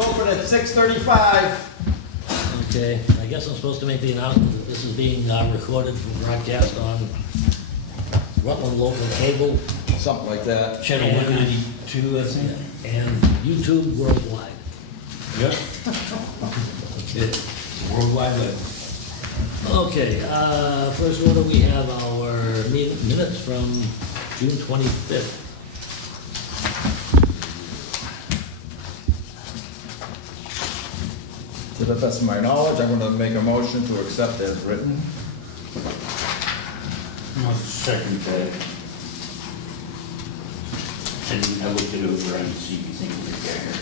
open at 6:35. Okay, I guess I'm supposed to make the announcement that this is being recorded for broadcast on Rutland Local Cable, Something like that. Channel 192, I think, and YouTube worldwide. Yep. Okay. Worldwide web. Okay, first order, we have our minutes from June 25th. To the best of my knowledge, I'm going to make a motion to accept as written. I'll second that. And I looked it over and see if you think we're there.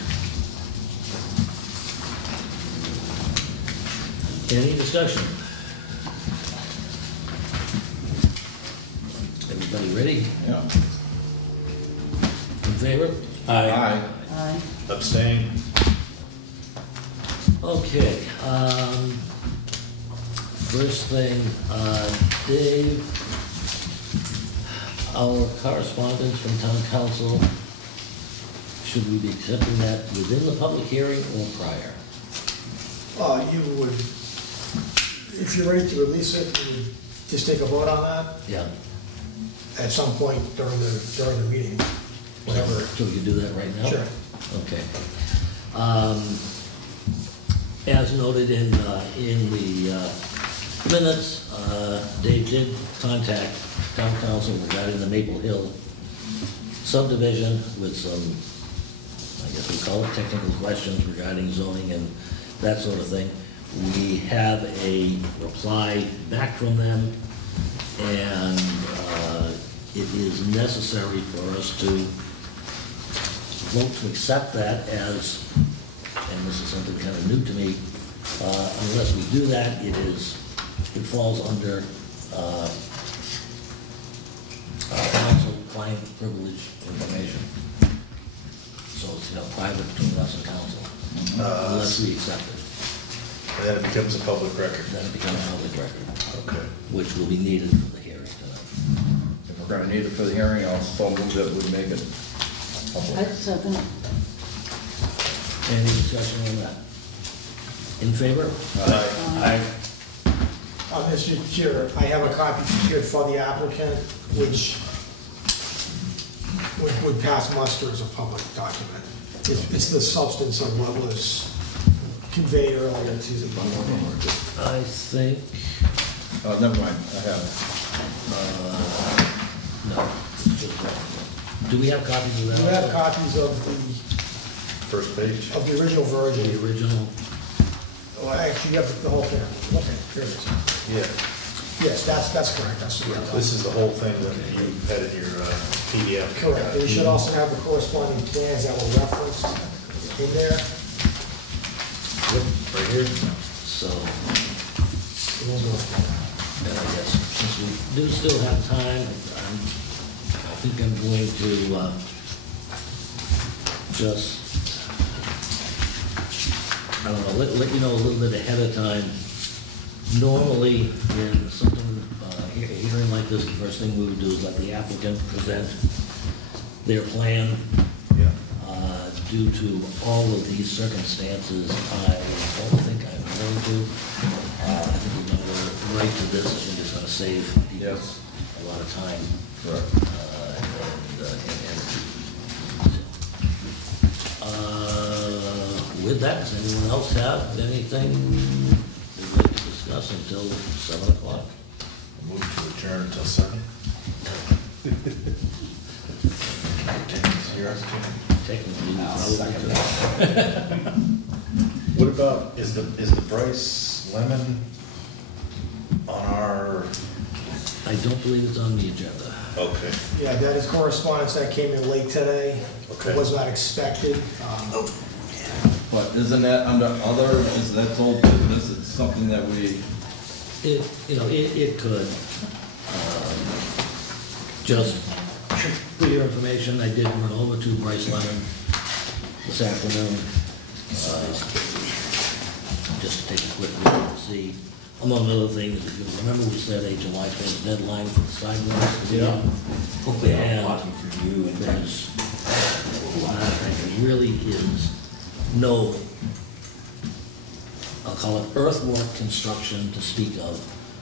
Any discussion? Everybody ready? Yeah. In favor? Aye. Aye. Abstain. Okay, first thing, Dave, our correspondence from town council, should we be accepting that within the public hearing or prior? You would, if you're ready to release it, you would just take a vote on that Yeah. at some point during the meeting, whatever. So we can do that right now? Sure. Okay. As noted in the minutes, Dave did contact town council regarding the Maple Hill subdivision with some, I guess we call it technical questions regarding zoning and that sort of thing. We have a reply back from them, and it is necessary for us to vote to accept that as, and this is something kind of new to me, unless we do that, it falls under council-client privilege information. So it's, private between us and council, unless we accept it. And then it becomes a public record. Then it becomes public record, Okay. which will be needed for the hearing tonight. If we're going to need it for the hearing, I'll so move that would make it public. I'd second it. Any discussion on that? In favor? Aye. Mr. Chair, I have a copy here for the applicant, which would pass muster as a public document. It's the substance of what was conveyed earlier to the board. I think, Never mind, I have no. it's just that. Do we have copies of that? You have copies of First page. the original version. The original? Oh, actually, you have the whole thing. Okay, here it is. Yeah. Yes, that's correct, that's the right. This is the whole thing that you had in your PDF. Correct, and you should also have the corresponding plans that were referenced in there. Yep, right here. So, And those are- then I guess, since we do still have time, I think I'm going to just, I don't know, let you know a little bit ahead of time. Normally, in something, a hearing like this, the first thing we would do is let the applicant present their plan. Yeah. Due to all of these circumstances, I don't think I'm going to. I think we're going to go right to this. I think it's going to save people Yes. a lot of time correct. and energy. With that, does anyone else have anything they'd like to discuss until 7 o'clock? Move to adjourn until 7. Technically, we I'll probably second could. What about, is the Bryce Lemon on our, I don't believe it's on the agenda. okay. Yeah, that is correspondence that came in late today. Okay. It was not expected. But isn't that under other, is that old business, it's something that we, It could. Just for your information, I did run over to Bryce Lemon this afternoon. Just to take a quick look and see, among other things, if you remember, we set a July 5th deadline for the sidewalks. Yeah. Hopefully I'm watching for you, and there's, it really is no, I'll call it earthwork construction to speak of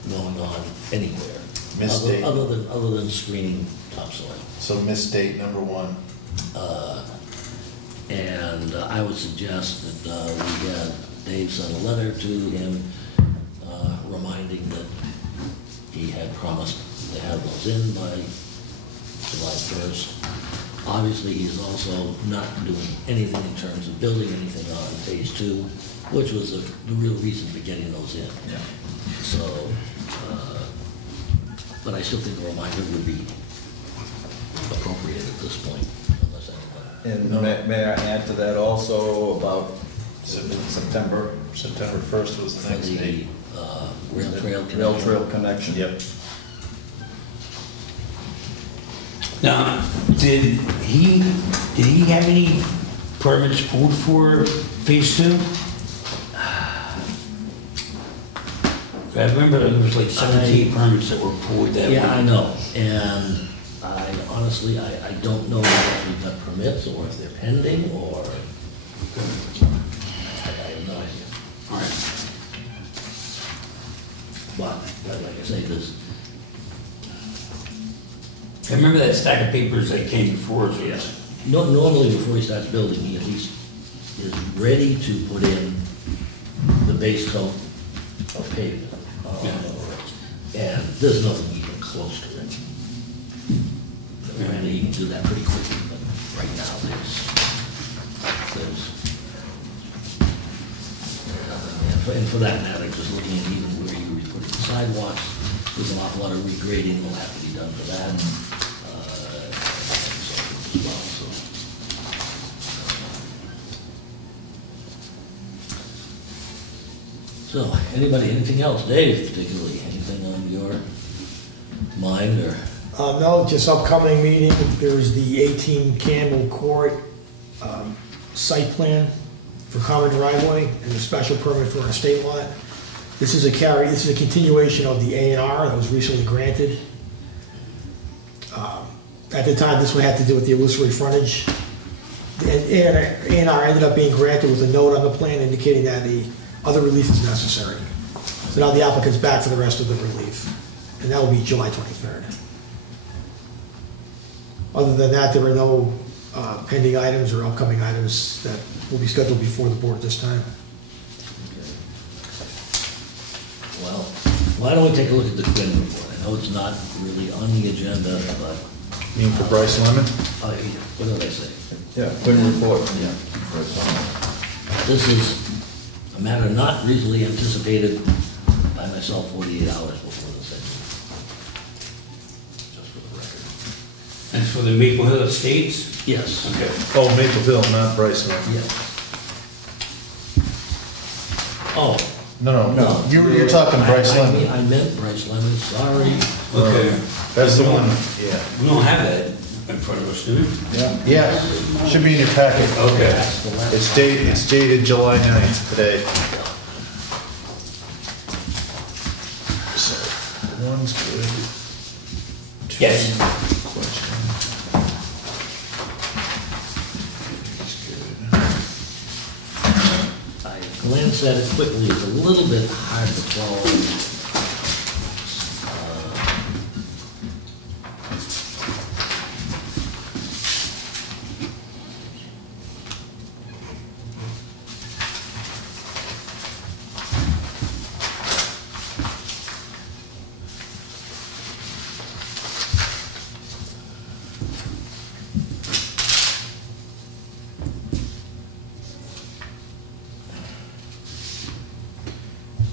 going on anywhere. Mistake. Other than screening topsoil. So mistake number one. And I would suggest that we had Dave send a letter to him reminding that he had promised to have those in by July 1st. Obviously, he's also not doing anything in terms of building anything on phase 2, which was the real reason for getting those in. Yeah. So, but I still think a reminder would be appropriate at this point, unless anyone. And may I add to that also about September? September 1st was the For next date. the rail trail connection. Rail trail connection. Yep. Now, did he have any permits pulled for phase 2? I remember there was like 17 permits that were pulled that Yeah, I way. know, and I honestly, I don't know if we've got permits or if they're pending or, I have no idea. All right. But, like I say, there's, I remember that stack of papers that came before us. Yes. normally before he starts building, he at least is ready to put in the base coat of pavement on the roads. And there's nothing even close to it. And he can do that pretty quickly, but right now there's nothing. And for that matter, just looking at even where you were putting the sidewalks, there's an awful lot of regrading will have to be done for that. As well, so, anybody, anything else? Dave, particularly, anything on your mind or? No, just upcoming meeting, there's the 18 Campbell Court site plan for common driveway and a special permit for an estate lot. This is a continuation of the A&R that was recently granted. At the time, this one had to do with the illusory frontage. The A&R ended up being granted with a note on the plan indicating that the other relief is necessary. So now the applicant's back for the rest of the relief, and that will be July 23rd. Other than that, there are no pending items or upcoming items that will be scheduled before the board this time. Well, why don't we take a look at the Quinn report? I know it's not really on the agenda, but, You mean for Bryce Lemon? what did I say? Yeah, Quinn report. Yeah. This is a matter not reasonably anticipated by myself 48 hours before the session. Just for the record. And for the Maple Hill Estates? Yes. Okay. Oh, Maple Hill, not Bryce Lemon. Yes. Oh. No. You're talking Bryce Lemon. I meant Bryce Lemon, sorry. Okay. That's the one, yeah. We don't have that in front of us, do we? Yeah, should be in your packet. Okay. That's the last It's dated July 9th today. So, one's good. Two, Yes. question. Three's good. I glanced at it quickly, it's a little bit hard to follow.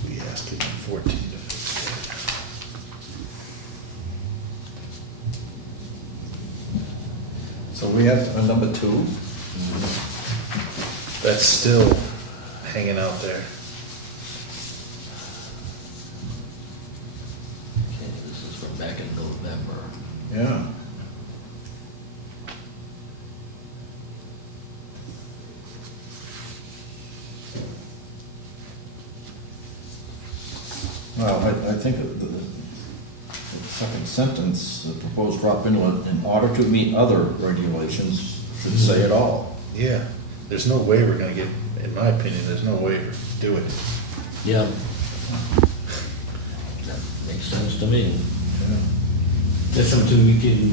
We asked it in 14 to 15. So we have number 2. That's still hanging out there. Okay, this is from back in November. Yeah. Well, I think the second sentence, the proposed drop inlet, in order to meet other regulations, should say it all. Yeah. there's no way we're gonna get, in my opinion, there's no way to do it. Yeah. That makes sense to me. That's something we can,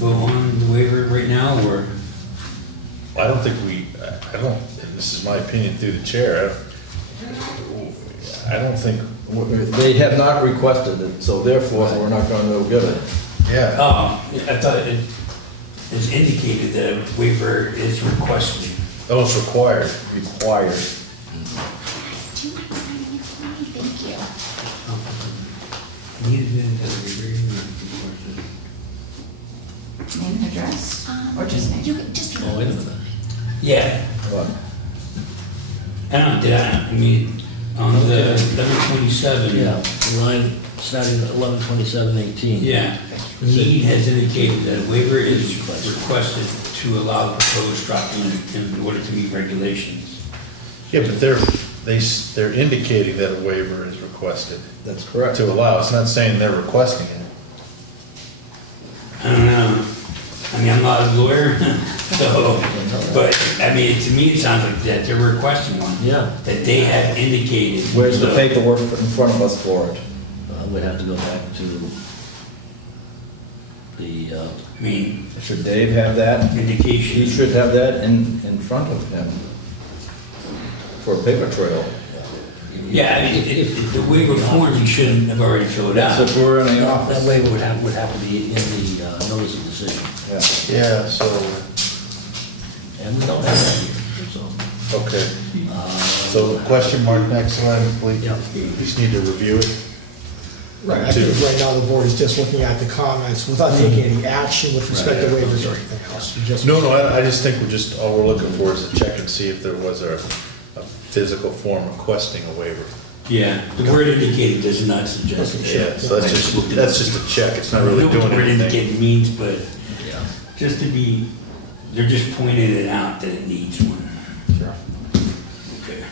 vote on the waiver right now, or? I don't think I don't, and this is my opinion through the chair, I don't think, They have not requested it, so therefore, we're not gonna give it. yeah. I thought it is indicated that a waiver is requested. Oh, it's required. Required. Do you mind signing it for me? Thank you. Name and address, or just name? You could just. Oh, wait a minute. Yeah, What? I mean, on the 1127. Yeah, line starting at 11/27/18. Yeah, he has indicated that a waiver is requested to allow the proposed drop-in in order to meet regulations. Yeah, but they're indicating that a waiver is requested That's correct. to allow. It's not saying they're requesting it. I don't know. I mean, I'm not a lawyer, so, but, I mean, to me, it sounds like that they're requesting one. Yeah. That they have indicated. Where's the paperwork in front of us for it? We'd have to go back to the, I mean, Should Dave have that? indication. He should have that in front of him for a paper trail. Yeah, I mean, the waiver form, you shouldn't have already filled out. So if we're in the that office. waiver would have to be in the notice of decision. Yeah. Yeah, so, And we don't have that here, so. okay. So question mark next line, please. Yeah. You just need to review it. Right, I think right now the board is just looking at the comments without taking any action with respect to waivers or anything else. We just- No, I just think all we're looking for is to check and see if there was a physical form requesting a waiver. Yeah, the word indicated does not suggest it. Yeah, so that's just a check, it's not really I know what doing the word anything. indicated means, but Yeah. just to be, they're just pointing it out that it needs one. Sure. Okay.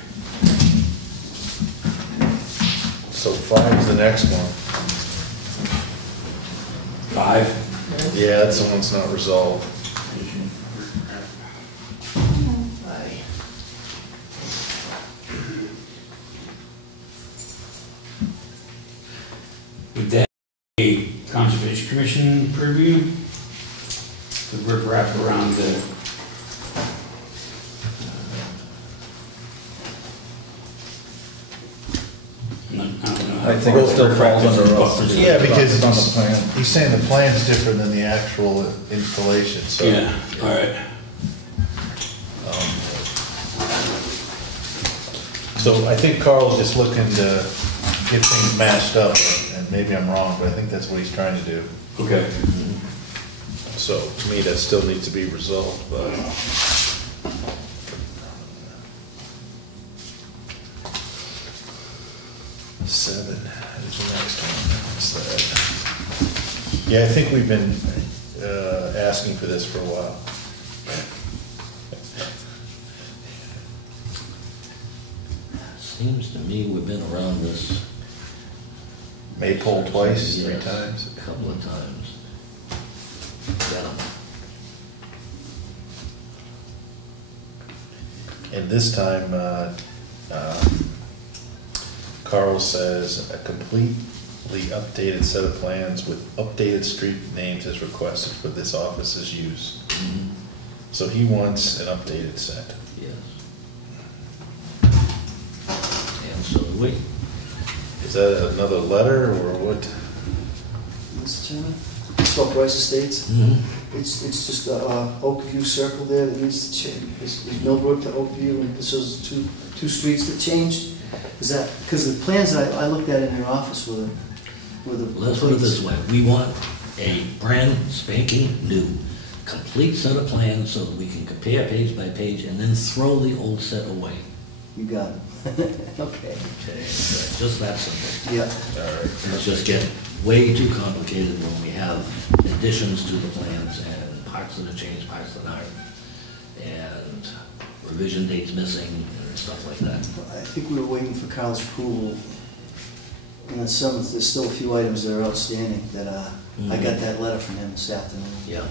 So 5 is the next one. 5. Yeah, that's the one that's not resolved. Would that be a Conservation Commission purview? The rip wrap around the, I don't know. how I think far it still the falls practice under and us. buffers Yeah, are. because It's on the plan. he's saying the plan's different than the actual installation, so. Yeah, all right. So I think Carl's just looking to get things matched up, and maybe I'm wrong, but I think that's what he's trying to do. Okay. So to me, that still needs to be resolved, but. Seven is the next one. What's that? Yeah, I think we've been asking for this for a while. Seems to me we've been around this. Maypole twice, 3 Yes, times. A couple of times. Yeah. And this time, Carl says a completely updated set of plans with updated street names is requested for this office's use. Mhm. So he wants an updated set. Yes. And so do we. Is that another letter or what? Mr. Chairman, Smoke Rice Estates, Mhm. it's just a Oakview circle there that needs to change. It's Millbrook to Oakview, and this is two streets that changed. Is that, because the plans that I looked at in your office were the Let's put it this way, we want a brand spanking new, complete set of plans so that we can compare page by page and then throw the old set away. You got it. Okay. Okay, just that simple. Yeah. All right. It's just get way too complicated when we have additions to the plans and parts that are changed, parts that aren't, and revision dates missing and stuff like that. I think we were waiting for Carl's approval. And then there's still a few items that are outstanding that I got that letter from him this afternoon. Yeah.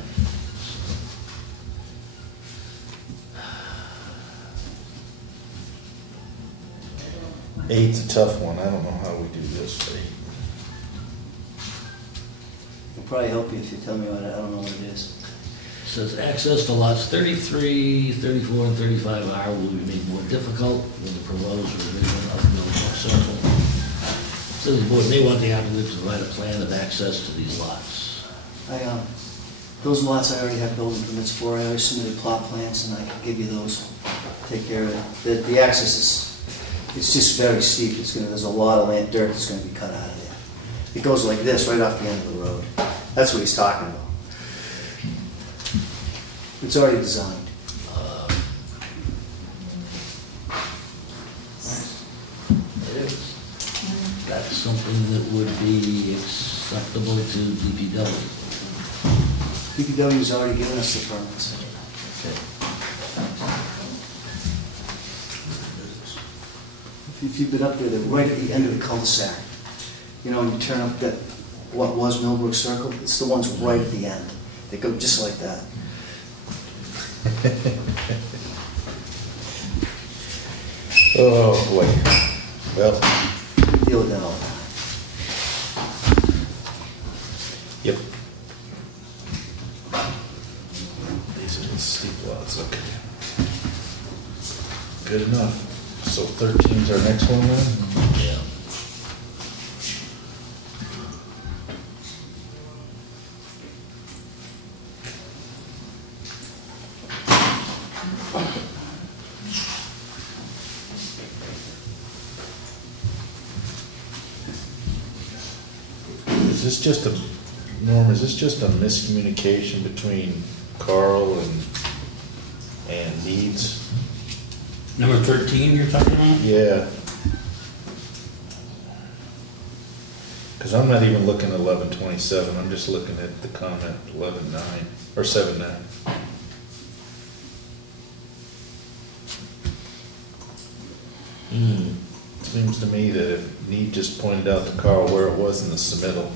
Eight's a tough one, I don't know how we do this for 8. It'll probably help you if you tell me what, I don't know what it is. Says access to lots 33, 34, and 35R will be made more difficult with the proposed revision of Millbrook Circle. Says the board may want the applicant to provide a plan of access to these lots. Those lots I already have building permits for, I already submitted plot plans, and I can give you those, take care of it. The access is, it's just very steep, there's a lot of land, dirt that's gonna be cut out of there. It goes like this, right off the end of the road. That's what he's talking about. It's already designed. That's something that would be acceptable to DPW. DPW's already given us the permits. If you've been up there, they're right at the end of the cul-de-sac. You know, when you turn up that, what was Millbrook Circle, it's the ones right at the end. They go just like that. Oh, boy. Well, Deal with that all the time. yep. These are the steep lots, okay. Good enough. So 13's our next one then? Yeah. Is this just a, Norm, is this just a miscommunication between Carl and Needs? Number 13 you're talking about? Yeah. Because I'm not even looking at 1127, I'm just looking at the comment 11.9, or 7.9. Seems to me that if Need just pointed out to Carl where it was in the submittal,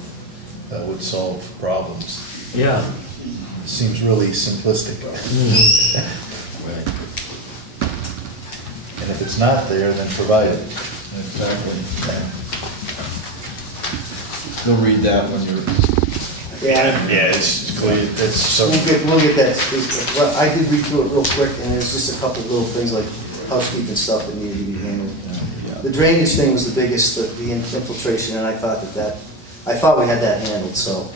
that would solve problems. Yeah. It seems really simplistic. Right. And if it's not there, then provide it. Exactly. Go read that when you're, Yeah, it's clear, it's so. We'll get that. Well, I did read through it real quick, and there's just a couple little things like housekeeping stuff that needed to be handled. The drainage thing was the biggest, the infiltration, and I thought I thought we had that handled, so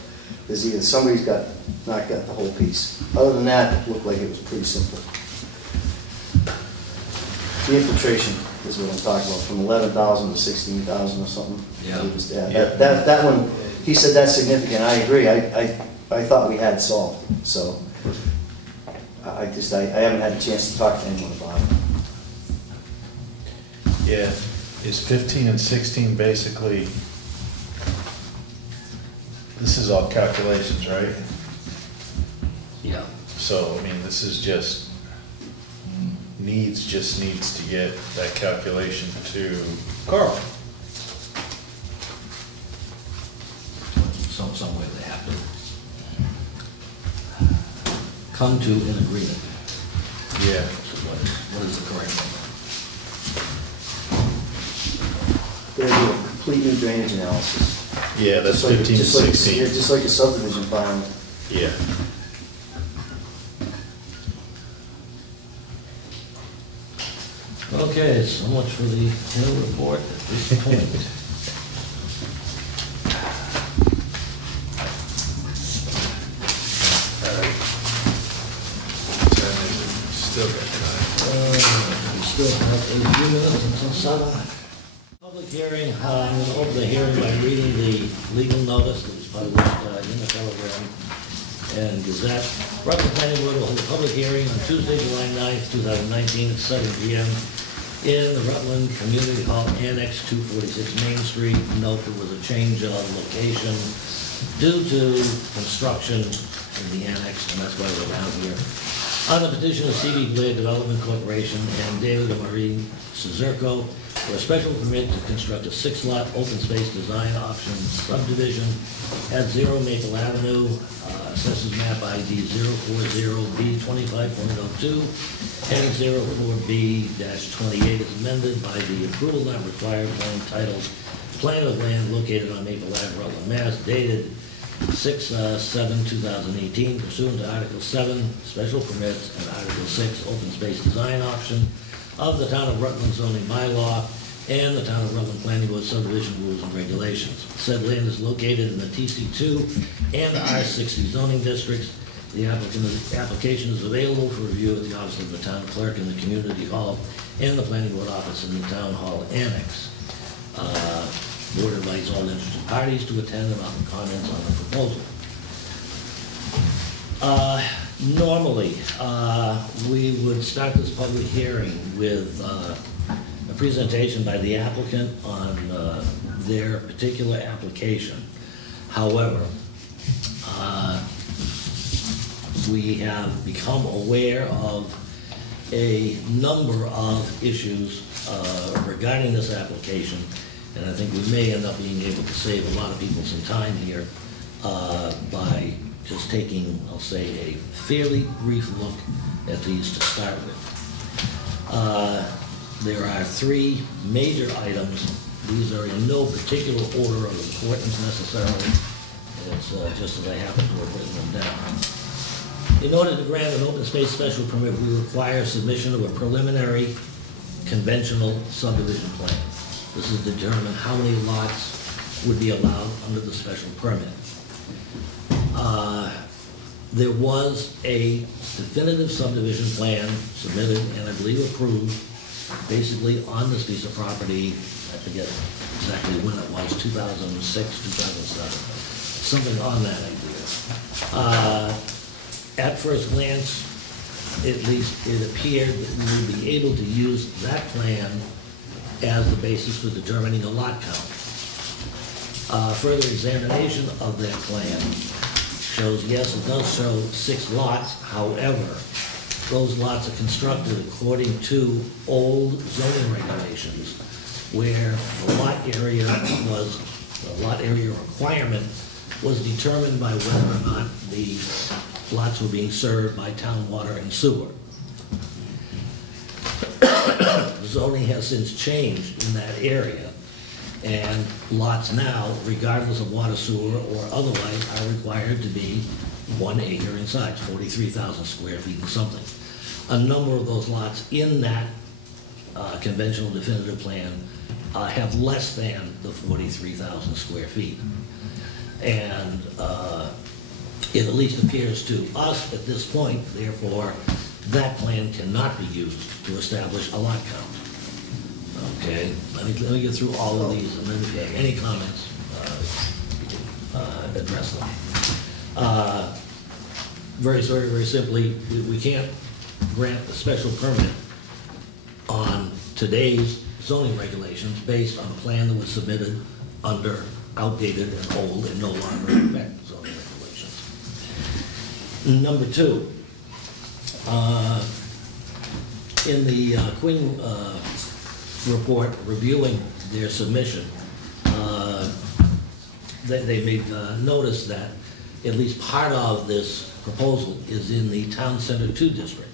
there's either somebody's not got the whole piece. Other than that, it looked like it was pretty simple. The infiltration is what I'm talking about, from 11,000 to 16,000 or something. Yeah. That one, he said that's significant, I agree, I thought we had solved, so I haven't had a chance to talk to anyone about it. Yeah, is 15 and 16 basically, this is all calculations, right? Yeah. So, I mean, this is just, needs to get that calculation to Carl. Some way they have to come to an agreement. Yeah. So what is the correct number? They're doing a complete new drainage analysis. Yeah, that's Just like- 15 and just like- 16. Yeah, just like a subdivision filing. Yeah. Okay, so much for the Hill report at this point. Still got time. We still have a few minutes until 7. Public hearing, I'm going to open the hearing by reading the legal notice that was published in the Telegram and Gazette. Rutland Planning Board will hold a public hearing on Tuesday, July 9th, 2019 at 7 p.m. in the Rutland Community Hall Annex 246 Main Street. Note there was a change of location due to construction in the annex, and that's why we're down here. On the petition of C.B. Blair Development Corporation and David and Marie Cizerco for a special permit to construct a 6-lot open space design option subdivision at 0 Maple Avenue, assessors map ID 040B25.02, and 04B-28 is amended by the approval not required plan titled Plan of Land Located on Maple Ave, Rutland, Mass, dated 6/7/2018 pursuant to Article 7, Special Permits, and Article 6, Open Space Design Option of the Town of Rutland zoning bylaw and the Town of Rutland Planning Board subdivision rules and regulations. Said land is located in the TC2 and R60 zoning districts. The application is available for review at the office of the town clerk in the community hall and the planning board office in the town hall annex. Board invites all interested parties to attend and offer comments on the proposal. Normally, we would start this public hearing with a presentation by the applicant on their particular application. However, we have become aware of a number of issues regarding this application, and I think we may end up being able to save a lot of people some time here by just taking, I'll say, a fairly brief look at these to start with. There are 3 major items. These are in no particular order of importance necessarily. It's just as I happen to have written them down. In order to grant an open space special permit, we require submission of a preliminary conventional subdivision plan. This is to determine how many lots would be allowed under the special permit. There was a definitive subdivision plan submitted and I believe approved basically on this piece of property. I forget exactly when it was, 2006, 2007, something on that idea. At first glance, at least it appeared that we would be able to use that plan as the basis for determining a lot count. Further examination of that plan shows, yes, it does show 6 lots. However, those lots are constructed according to old zoning regulations, where the lot area requirement was determined by whether or not the lots were being served by town water and sewer. Zoning has since changed in that area, and lots now, regardless of water, sewer, or otherwise, are required to be 1 acre in size, 43,000 square feet and something. A number of those lots in that conventional definitive plan have less than the 43,000 square feet. And it at least appears to us at this point, therefore, that plan cannot be used to establish a lot count. Okay, let me get through all of these, and then if you have any comments, we can address them. Very simply, we can't grant a special permit on today's zoning regulations based on a plan that was submitted under outdated and old and no longer in effect zoning regulations. Number 2, in the Quinn report reviewing their submission, they made notice that at least part of this proposal is in the Town Center 2 district.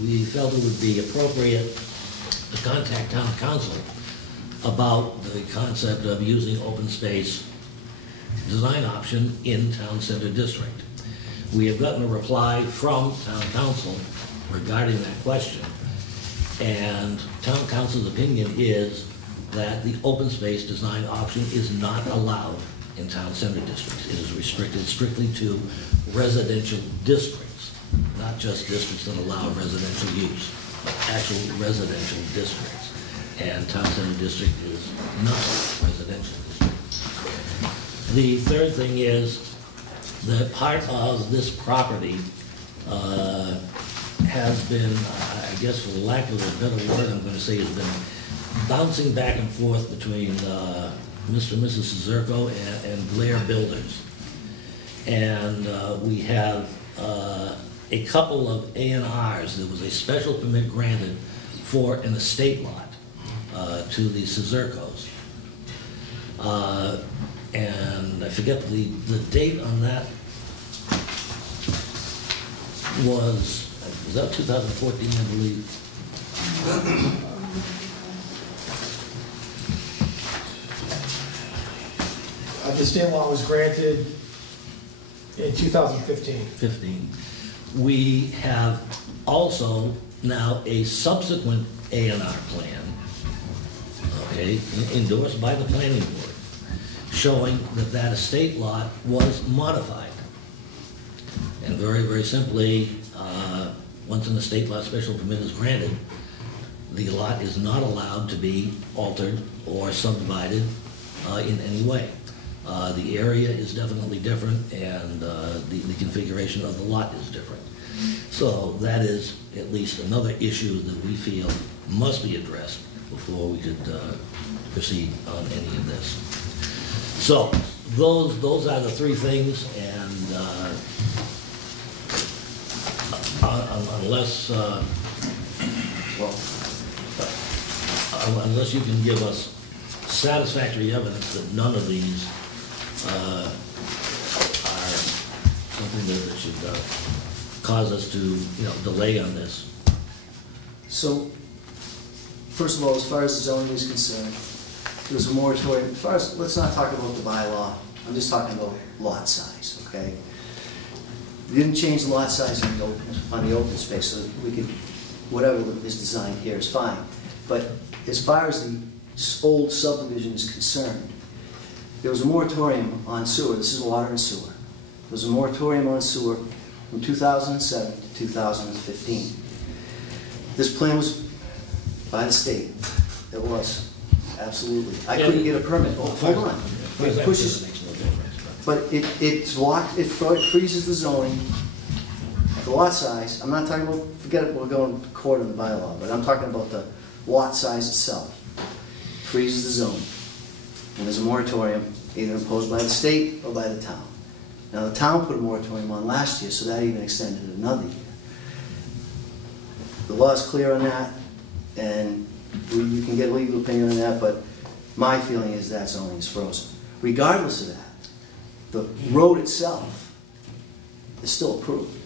We felt it would be appropriate to contact Town Council about the concept of using open space design option in Town Center District. We have gotten a reply from Town Council regarding that question, and Town Council's opinion is that the open space design option is not allowed in Town Center Districts. It is restricted strictly to residential districts, not just districts that allow residential use, but actual residential districts. And Town Center District is not a residential district. The third thing is that part of this property has been, I guess for lack of a better word, I'm going to say has been bouncing back and forth between Mr. and Mrs. Cizerco and Blair Builders. And we have a couple of A&Rs. There was a special permit granted for an estate lot to the Cizercos. And I forget the date on that was that 2014, I believe? The state law was granted in 2015. 15. We have also now a subsequent A&R plan, okay, endorsed by the planning board, showing that that estate lot was modified. And very, very simply, once an estate lot special permit is granted, the lot is not allowed to be altered or subdivided in any way. The area is definitely different, and the configuration of the lot is different. So that is at least another issue that we feel must be addressed before we could proceed on any of this. So those are the three things, and unless you can give us satisfactory evidence that none of these are something that should cause us to, delay on this. So, first of all, as far as the zoning is concerned, there was a moratorium. As far as, let's not talk about the bylaw. I'm just talking about lot size, okay? We didn't change the lot size on the open space, so we could, whatever is designed here is fine. But as far as the old subdivision is concerned, there was a moratorium on sewer. This is water and sewer. There was a moratorium on sewer from 2007 to 2015. This plan was by the state. It was, absolutely. I couldn't get a permit. Oh, hold on. It pushes, but it's locked, it freezes the zoning, the lot size. I'm not talking about, forget it, we're going to court in the bylaw, but I'm talking about the lot size itself. Freezes the zone. And there's a moratorium either imposed by the state or by the town. Now the town put a moratorium on last year, so that even extended another year. The law is clear on that, and you can get a legal opinion on that, but my feeling is that zoning is frozen. Regardless of that, the road itself is still approved.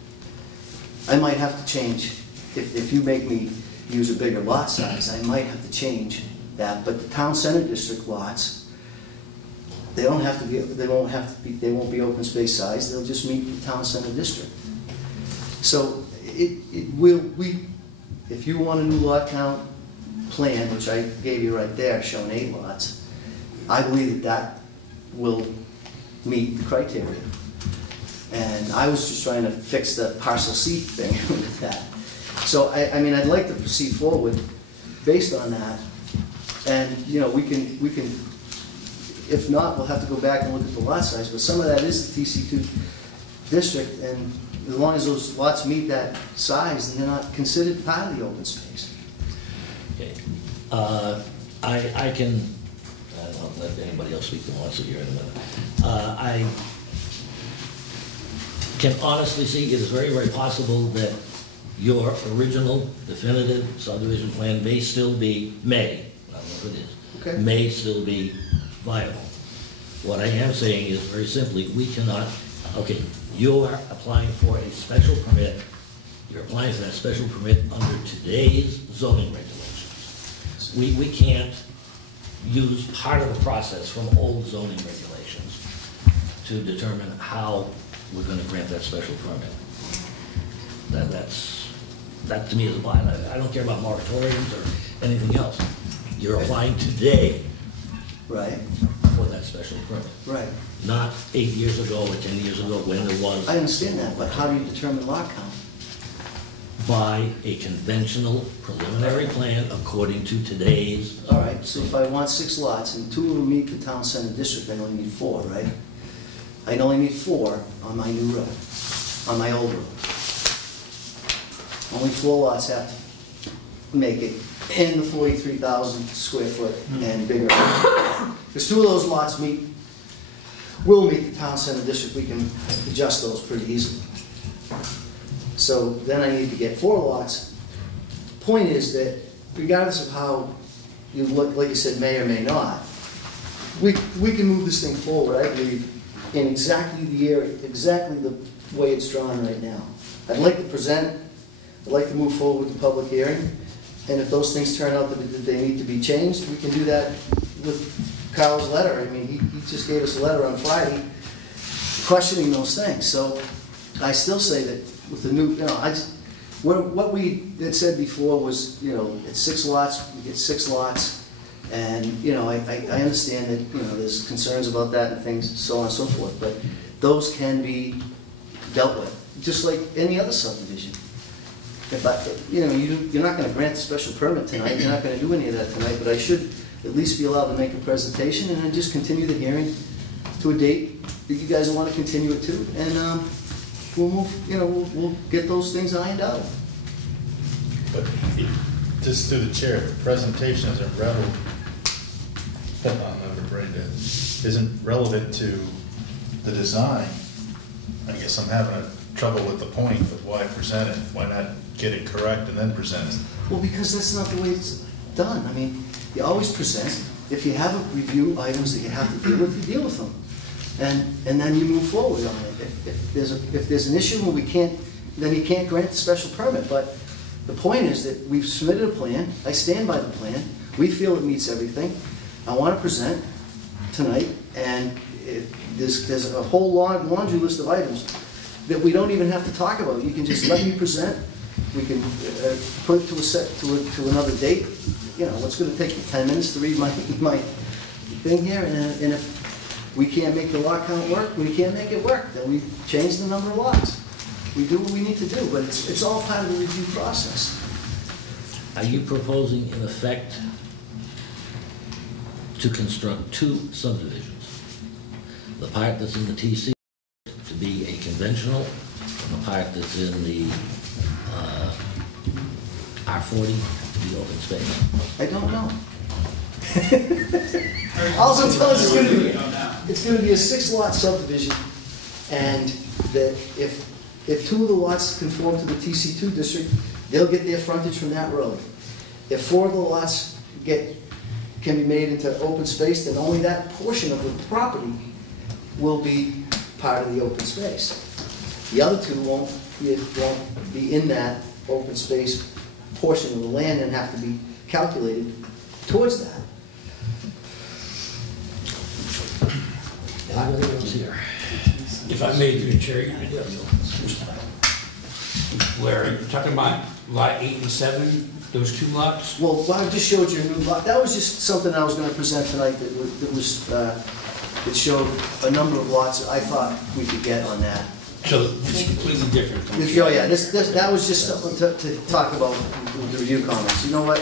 I might have to change, if you make me use a bigger lot size, I might have to change that, but the town center district lots, they don't have to be, they won't be open space size, they'll just meet the town center district. So if you want a new lot count plan, which I gave you right there, showing 8 lots, I believe that will meet the criteria. And I was just trying to fix the parcel C thing with that. So I mean, I'd like to proceed forward based on that. And we can, if not, we'll have to go back and look at the lot size. But some of that is the TC2 district, and as long as those lots meet that size, then they're not considered part of the open space. Okay. I don't let anybody else speak that wants to hear in a minute. I can honestly see it is very, very possible that your original definitive subdivision plan may still be, I don't know if it is, Okay. may still be viable. What I am saying is very simply, we cannot, okay, you are applying for a special permit, you're applying for that special permit under today's zoning regulations. We can't use part of the process from old zoning regulations to determine how we're going to grant that special permit. That to me is a bind. I don't care about moratoriums or anything else. You're applying today Right. for that special permit. Right. Not 8 years ago or 10 years ago when there was. I understand that, but how do you determine lot count? By a conventional preliminary plan according to today's. All right, so if I want 6 lots and 2 of them meet the town center district, I only need 4, right? I'd only need 4 on my new road, on my old road. Only 4 lots have to make it in the 43,000 square foot and bigger. Because 2 of those lots meet will meet the town center district, we can adjust those pretty easily. So then I need to get 4 lots. Point is that regardless of how you look, like you said, may or may not, we can move this thing forward, I believe, in exactly the area, exactly the way it's drawn right now. I'd like to present it, I'd like to move forward with the public hearing, and if those things turn out that they need to be changed, we can do that with Carl's letter. I mean, he just gave us a letter on Friday questioning those things. So I still say that with the new, what we had said before was, it's 6 lots, we get 6 lots. And, I understand that, there's concerns about that and things, so on and so forth, but those can be dealt with, just like any other subdivision. You're not gonna grant the special permit tonight, you're not gonna do any of that tonight, but I should at least be allowed to make a presentation and then just continue the hearing to a date that you guys want to continue it to, and we'll move, we'll get those things ironed out. But just through the chair, the presentation isn't relevant. Isn't relevant to the design. I guess I'm having trouble with the point of why present it. Why not get it correct and then present it? Well, because that's not the way it's done. I mean, you always present. If you have a review items that you have to deal with, you deal with them, and then you move forward on it. If there's an issue where then you can't grant the special permit. But the point is that we've submitted a plan. I stand by the plan. We feel it meets everything. I want to present tonight, and there's a whole laundry list of items that we don't even have to talk about. You can just let me present. We can put it to another date. What's going to take me 10 minutes to read my thing here, and if we can't make the lot count work, we can't make it work. Then we change the number of lots. We do what we need to do, but it's all part of the review process. Are you proposing, in effect, to construct 2 subdivisions? The part that's in the TC to be a conventional, and the part that's in the R40 to be open space? I don't know. All I'm telling you is it's going to be a 6-lot subdivision, and that if 2 of the lots conform to the TC2 district, they'll get their frontage from that road. If 4 of the lots can be made into open space, then only that portion of the property will be part of the open space. The other 2 won't be in that open space portion of the land and have to be calculated towards that. Anybody else here? If I may, through the chair, where you're talking about lot 8 and 7, those 2 lots? Well, I just showed you a new lot. That was just something I was going to present tonight that showed a number of lots that I thought we could get on that. So it's completely different. Oh yeah, that was just something to talk about with the review comments. You know what?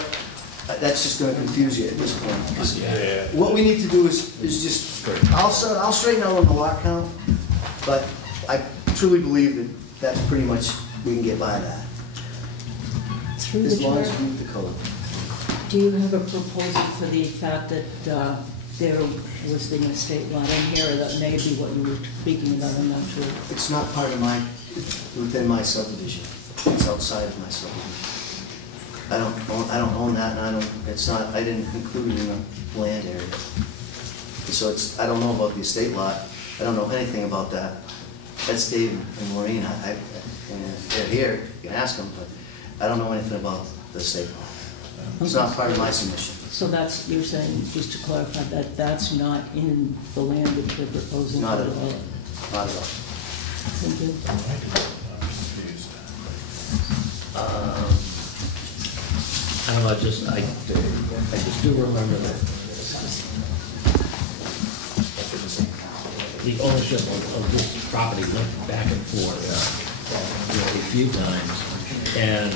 That's just going to confuse you at this point. 'Cause what we need to do is just, I'll straighten out on the lot count, but I truly believe that that's pretty much, we can get by that. Through the As long as chair, we meet the code. do you have a proposal for the fact that there was the estate lot in here, or that may be what you were speaking about, I'm not sure. It's not part of within my subdivision. It's outside of my subdivision. I don't own that, and I didn't include it in the land area. So I don't know about the estate lot. I don't know anything about that. That's Dave and Maureen. And they're here, you can ask them, but I don't know anything about the estate lot. It's not part of my submission. So you're saying, just to clarify, that that's not in the land that they're proposing? Not at all. Not at all. Thank you. I don't know, I just do remember that the ownership of this property went back and forth a few times, and,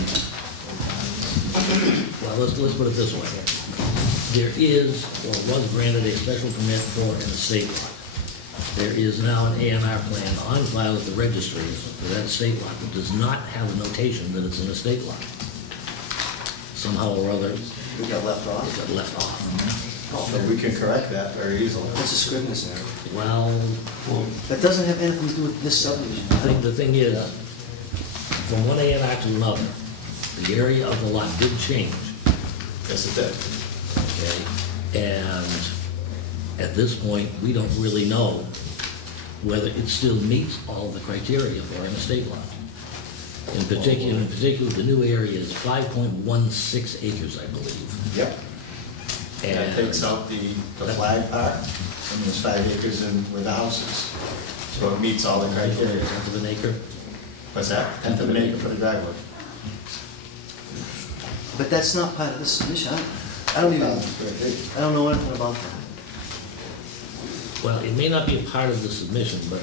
well, let's put it this way. There is, or was granted a special permit for an estate lot. There is now an A&R plan on file at the registry for that estate lot that does not have a notation that it's an estate lot. Somehow or other, We got left off. it got left off. So we can correct that very easily. It's a Scrivener's error. Well, That doesn't have anything to do with this subdivision. the thing is, from one A&R to another, the area of the lot did change, Yes, it did. okay? And at this point, we don't really know whether it still meets all the criteria for an estate lot. In particular, the new area is 5.16 acres, I believe. Yep. And that takes out the flag part, and there's 5 acres in with the houses. So it meets all the criteria. Tenth of an acre. What's that? 10th of an acre for the driveway. But that's not part of this submission. I don't know anything about that. Well, it may not be a part of the submission, but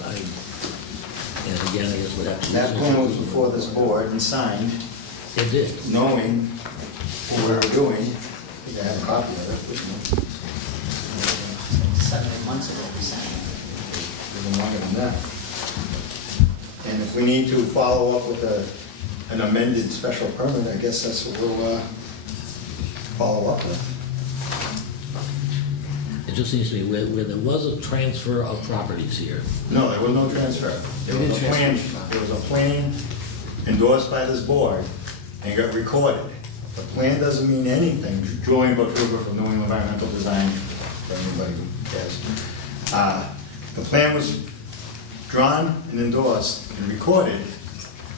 and again, I guess we'd have to. That plan was before this board and signed, It did. knowing what we were doing. I think I have a copy of it with me. 7 or 8 months ago, we signed Even longer than that. And if we need to follow up with an amended special permit, I guess that's what we'll follow up with. It just seems to me where there was a transfer of properties here. No, there was no transfer. There was a plan endorsed by this board and got recorded. The plan doesn't mean anything. Julian Botruba from New England Environmental Design, for anybody who cares. The plan was drawn and endorsed and recorded,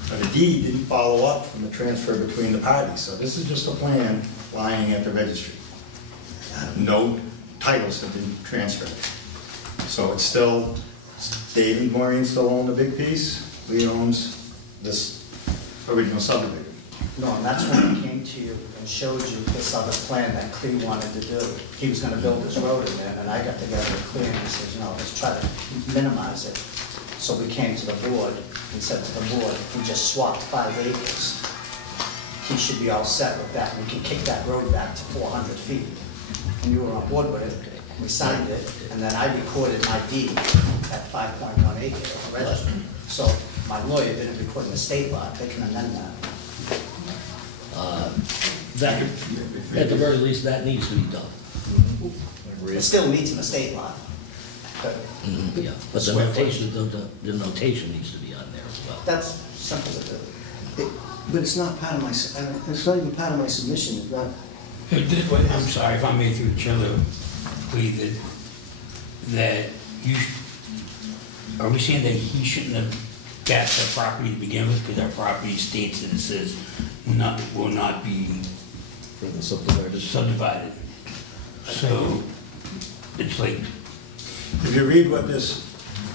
but the deed didn't follow up from the transfer between the parties. So this is just a plan lying at the registry. No titles have been transferred. So it's still, Dave and Maureen still own the big piece. Lee owns this original subdivision. No, and that's when he came to you and showed you this other plan that Clea wanted to do. He was gonna build his road in there, and I got together with Clea and he says, no, let's try to minimize it. So we came to the board and said to the board, if we just swapped 5 acres, he should be all set with that, and we can kick that road back to 400 feet. And you were on board with it, we signed it, and then I recorded my deed at 5.1 acres registered. So my lawyer didn't record an estate lot, they can amend that. That, at the very least, that needs to be done. It still needs an estate lot. But Yeah, but the notation, the notation needs to be on there as well. that's simple to do. But it's not part of my, it's not even part of my submission. It's not. I'm sorry if I made through the chair, Clea, that you, are we saying that he shouldn't have got the property to begin with, because our property states that it says will not be For the subdivided. subdivided? So, it's like, If you read what this...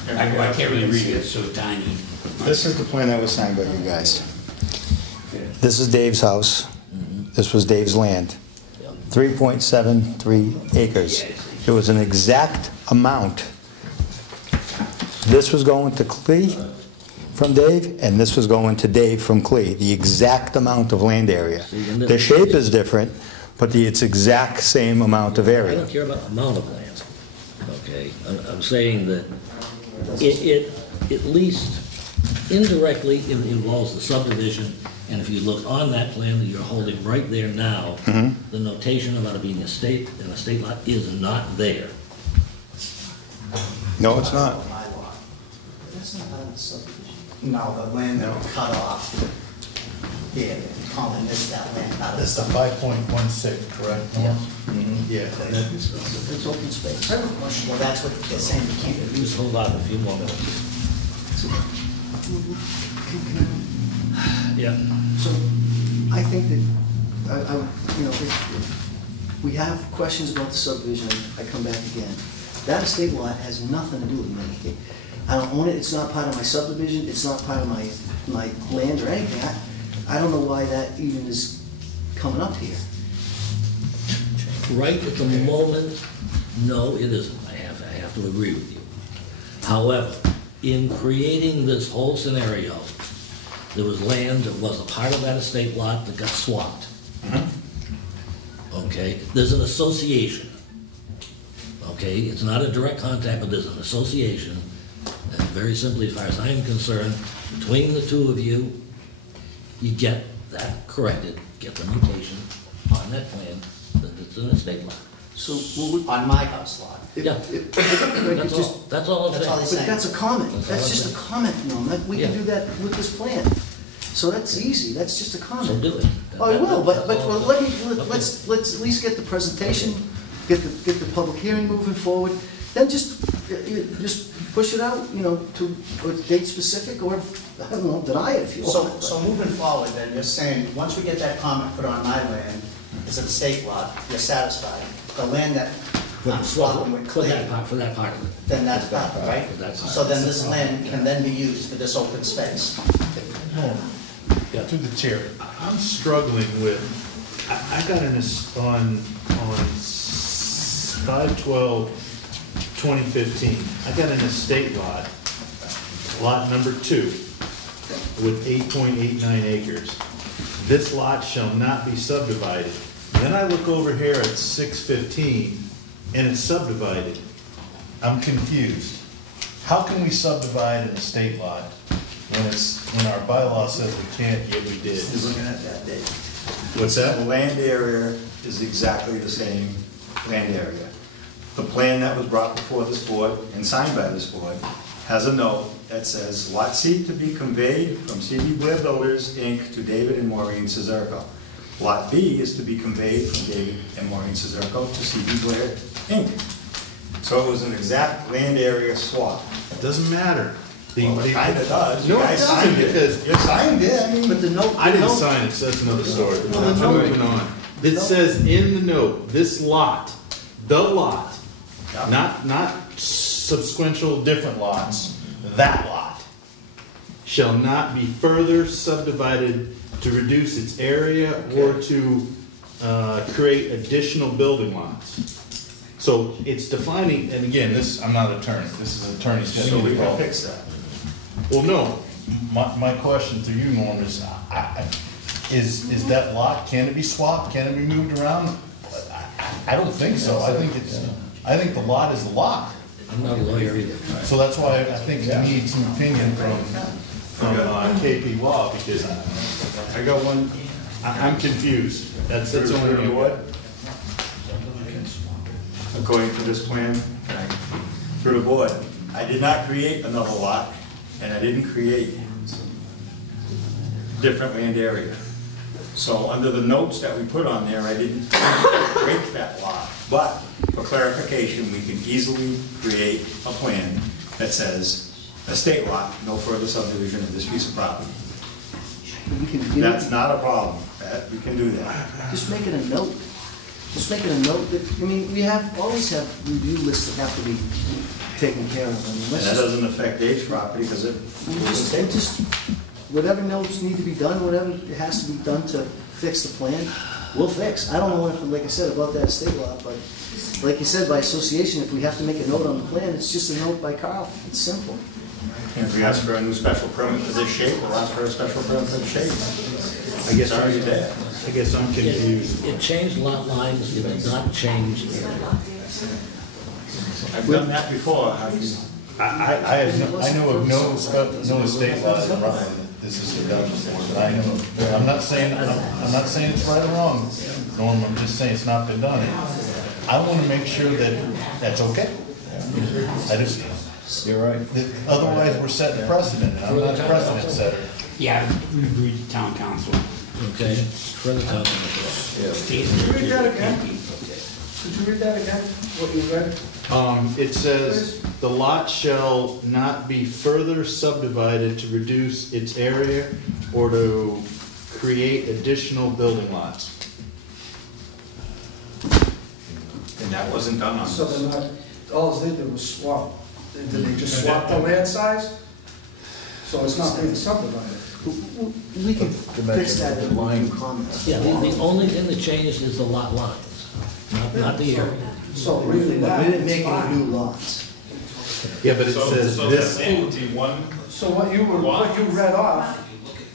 I can't really read it, it's so tiny. This is the plan that was signed by you guys. This is Dave's house. This was Dave's land. 3.73 acres. It was an exact amount. This was going to Clea from Dave, and this was going to Dave from Clea. The exact amount of land area. The shape is different, but it's exact same amount of I area. don't care about amount of land, okay? I'm saying that it at least indirectly involves the subdivision, and if you look on that plan that you're holding right there now, the notation about it being an estate lot is not there. No, it's not. My lot. That's not part of the subdivision. No, the land that we cut off. Yeah, calling this that land out of That's the 5.16, correct? Norm? Yeah. It's open space. Well, that's what they're saying, we can't use Just hold on a few more minutes. Yeah. So I think that, if we have questions about the subdivision, I come back again. That estate lot has nothing to do with me. I don't own it, it's not part of my subdivision, it's not part of my land or anything. I don't know why that even is coming up here. Right at the moment, no, it isn't. I have to agree with you. However, in creating this whole scenario, there was land that was a part of that estate lot that got swapped. Okay, there's an association. Okay, it's not a direct contact, but there's an association. And very simply, as far as I'm concerned, between the two of you, you get that corrected, get the notation on that plan that it's an estate lot. So, well, on my house lot. Yeah. That's all, that's all I'm That's all saying. he's but that's a comment, That's that's all just a I'm comment, Norm, we can Yeah. do that with this plan. So that's easy, that's just a So comment. do it. Oh, I will, but, That's all well, I'm let me, saying. let's at least get the presentation, get the public hearing moving forward, then just push it out, to a date specific, or, I don't know, deny it if you So, want. so moving forward, then, you're saying, once we get that comment put on my land, it's an estate lot, you're satisfied. The land that I'm swapping with For that Clea, part, for that part of it. then that's fine, right? For that part. So then this land can then be used for this open space. Yeah. To the chair, I'm struggling with, I got in this on 5/12/2015, I got an estate lot number 2, with 8.89 acres. This lot shall not be subdivided. Then I look over here at 615, and it's subdivided. I'm confused. How can we subdivide an estate lot when our bylaw says we can't, yet we did? He's looking at that date. What's The that? land area is exactly the same land area. The plan that was brought before this board and signed by this board has a note that says, Lot C to be conveyed from C.B. Blair Builders, Inc. to David and Maureen Cizerco. Lot B is to be conveyed from David and Maureen Cizerco to C.B. Blair, Inc. So it was an exact land area swap. It doesn't matter. Well, it kind of does. You No, it guys doesn't, signed it. because- You signed it, I mean. But the note. I didn't the note- sign it, so that's another story. Well, the I'm note- moving on. It says in the note, this lot, the lot, not subsequential different lots, that lot, shall not be further subdivided to reduce its area or to create additional building lots. So it's defining, and again, this, I'm not an attorney, this is an attorney's. So we can fix that. Well, no, my question to you, Norm, is that lot, can it be swapped, can it be moved around? I don't think so, I think the lot is the lot. I'm not a lawyer either. So that's why I think we need some opinion from KP Law, because I got one. I'm confused. That's Through the only. board. According to this plan, through the board, I did not create another lot, and I didn't create different land area. So under the notes that we put on there, I didn't break that lot. But for clarification, we can easily create a plan that says, estate lot, no further subdivision of this piece of property. We can give That's it, not a problem, we can do that. just make it a note. Just make it a note that, we always have review lists that have to be taken care of. And Let's that just, doesn't affect Dave's property, because it just, whatever notes need to be done, whatever has to be done to fix the plan, we'll fix. I don't know if, like I said, about that estate lot, but like you said, by association, if we have to make a note on the plan, it's just a note by Carl. It's simple. And if we ask for a new special permit for this shape, we'll ask for a special permit for the shape. I guess It's already there. I guess I'm confused. It changed lot lines, it did not change area. I've done that before. I know of no estate laws in Rutland that this has been done before, but I know. I'm not saying it's right or wrong, Norm, I'm just saying it's not been done. I want to make sure that that's okay. I just, You're right. otherwise we're setting precedent, and I'm not a precedent setter. Yeah, we agreed to town council. Okay, further comment. Did you read that again? Could you read that again, what you read? It says, the lot shall not be further subdivided to reduce its area or to create additional building lots. And that wasn't done on So this. they're not, all they did was swap. Did they just swap the land size? So it's not being subdivided. We can fix that in line comments. Yeah, the only thing that changed is the lot lines, not the area. So really We that, didn't make it's any fine. new lots. Yeah, but it says this, So what you read off.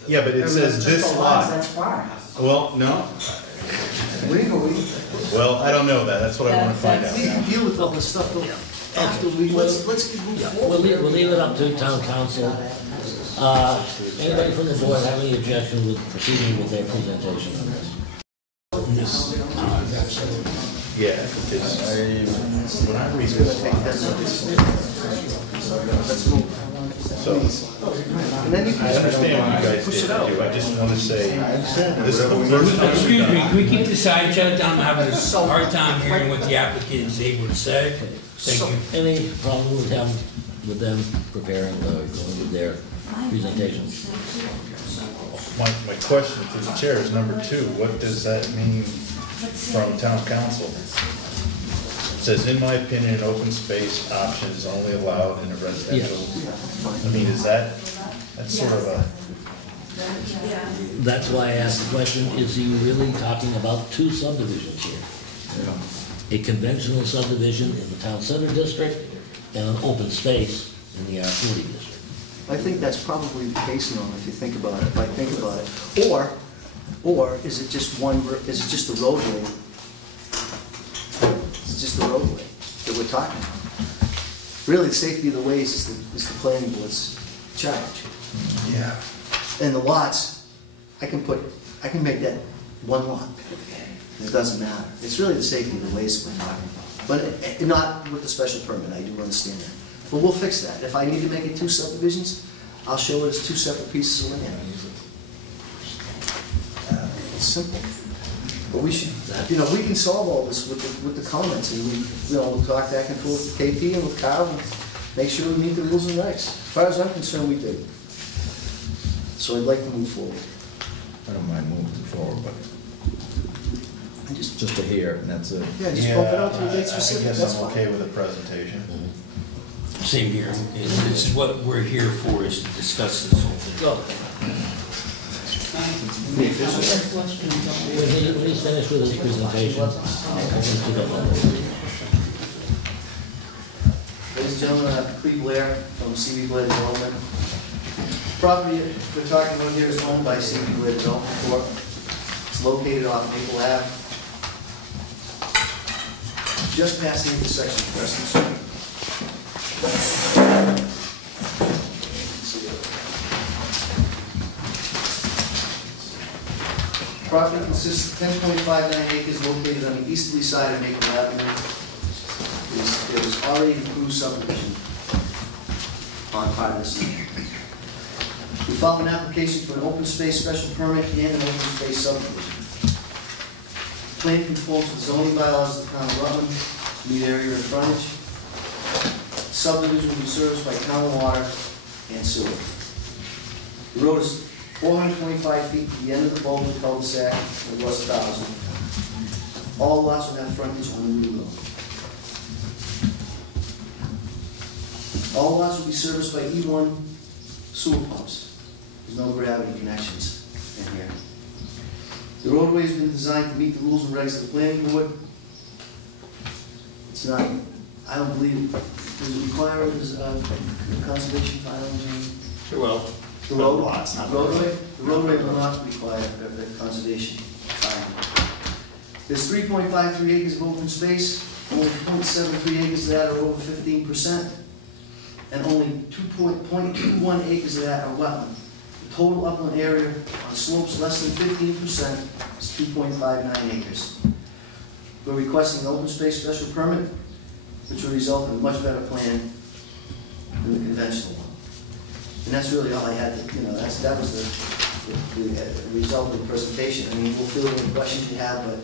yeah, but it and says that's this just the lines, lot. That's fine. Well, no, Legally, well, I don't know that, that's what I want to find We out. can deal with all this stuff after let's move forward. We'll leave it up to town council. Anybody from the board have any objection with proceeding with their presentation on this? Yeah, because when I read this, Let's move. so, And then you can I understand what you guys push did it out. do, I just want to say, this is the first time. Excuse me, can we keep this side, shut it down? I'm having a hard time hearing what the applicant is able to say. Thank you. Any problem with them preparing, going with their presentation? My question to the chair is number 2, what does that mean from town council? It says, in my opinion, an open space option is only allowed in a residential. I mean, that's sort of a, That's why I asked the question, is he really talking about 2 subdivisions here? A conventional subdivision in the town center district and an open space in the R40 district. I think that's probably the case, Norm, if you think about it, if I think about it. Or is it just is it just the roadway? It's just the roadway that we're talking about. Really, the safety of the ways is the planning board's charge. yeah. And the lots, I can make that one lot. It doesn't matter. It's really the safety of the ways that we're talking about. But not with the special permit, I do understand that. But we'll fix that. If I need to make it 2 subdivisions, I'll show it as 2 separate pieces of land. It's simple. But we should, we can solve all this with the comments, and we'll talk back and forth with KP and with Kyle, and make sure we meet the rules and regs. As far as I'm concerned, we do. So I'd like to move forward. I don't mind moving forward, but I just just to hear, and that's it. bump it out to a date I specific, guess that's I'm fine. okay with the presentation. Same here. This is what we're here for, is to discuss this whole thing. When he's finished with his presentation, we'll pick up on it. Ladies and gentlemen, Cleve Blair from CB Blair Development. Property we're talking about here is owned by CB Blair Development Corp. It's located off Maple Ave, just past the intersection of Preston Street. Property consists of 10.59 acres located on the easterly side of Maple Avenue. There was already an approved subdivision on part of this land. We filed an application for an open space special permit and an open space subdivision. Plan conforms with zoning bylaws of the town of Rutland, to meet area and frontage. Subdivision will be serviced by town water and sewer. The road is 425 feet to the end of the bulk of the cul-de-sac, and it was 1,000. All lots will have frontage on the new road. All lots will be serviced by E1 sewer pumps. There's no gravity connections in here. The roadway has been designed to meet the rules and regs of the planning board. It's not, I don't believe, does it require a conservation filing? Well, The road, lots, not the roadway, the roadway will not require a conservation filing. There's 3.53 acres of open space, only 0.73 acres of that are over 15%, and only 2.21 acres of that are wetland. The total upland area on slopes less than 15% is 2.59 acres. We're requesting an open space special permit, which will result in a much better plan than the conventional one. And that's really all I had to, that was the result of the presentation. I mean, we'll field any questions you have, but,